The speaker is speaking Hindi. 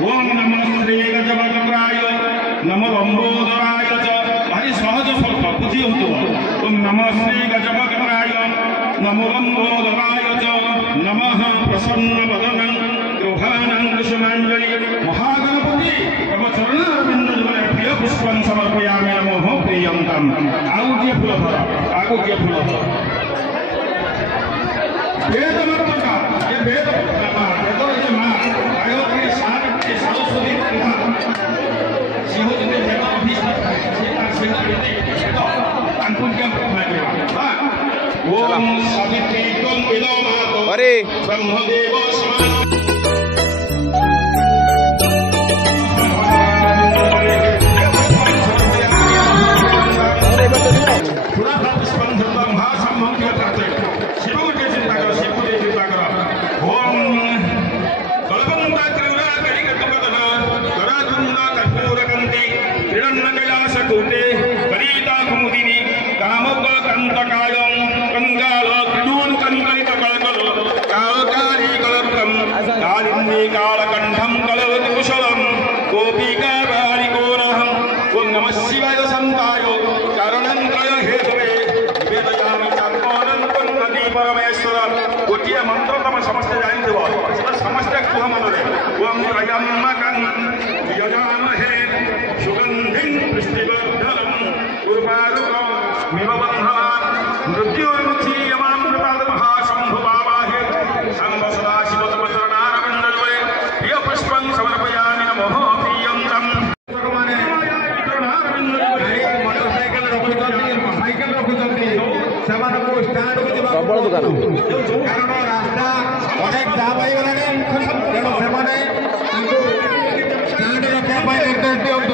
ओम नमः श्री गजवक्त्राय नमो लंबोदराय च भारी सहज शब्द बुझी होतो। ओम नमः श्री गजवक्त्राय नमो लंबोदराय च नमः प्रसन्न वदनं गृहाणं कुसुमांजलि महागणपति तव चरणारविंद जुगले प्रिय पुष्पं समर्पयामि नमो प्रियंतम। आगु के फूल धर आगु के फूल धर वेद मंत्र ये वेद वेद ये मां गायत्री सावित्री सरस्वती शिवजी ने वेद अभिषेक से ओम सावित्री त्वं विलोमातो ब्रह्मदेव कालकंठम कलवत कुशलम गोपिका बालिकोनहं ओम नमः शिवाय संताय कारणंत्रय हेतुवे वेदयामि चात्मानं नदी परमेश्वर गोटिया मंत्र तम समस्त जानिदेव समस्त कुह मनरे ओम त्रयम्बकं यजामहे सुगंधिं पुष्टिवर्धनं उर्वारुकं मिवबन्धनात् मृत्युर्मुक्षीयमां कृपाद महाशंभुवावाहे शंभ सदाशिव तव चरणारविन्दजुले प्रिय पुष्पं समर्पयामि नमो प्रियंतम। मोटरसाइकेल रखुଛନ୍ତି ସେମାନଙ୍କୁ ଷ୍ଟାଣ୍ଡକୁ ଯିବାକୁ କାରଣ ରାସ୍ତା ଅନେକ ଜାମ୍ ହେଇଗଲାଣି ତେଣୁ ସେମାନେ ଷ୍ଟାଣ୍ଡ ରଖିବା ପାଇଁ ନିର୍ଦ୍ଦେଶ ଦିଅନ୍ତୁ।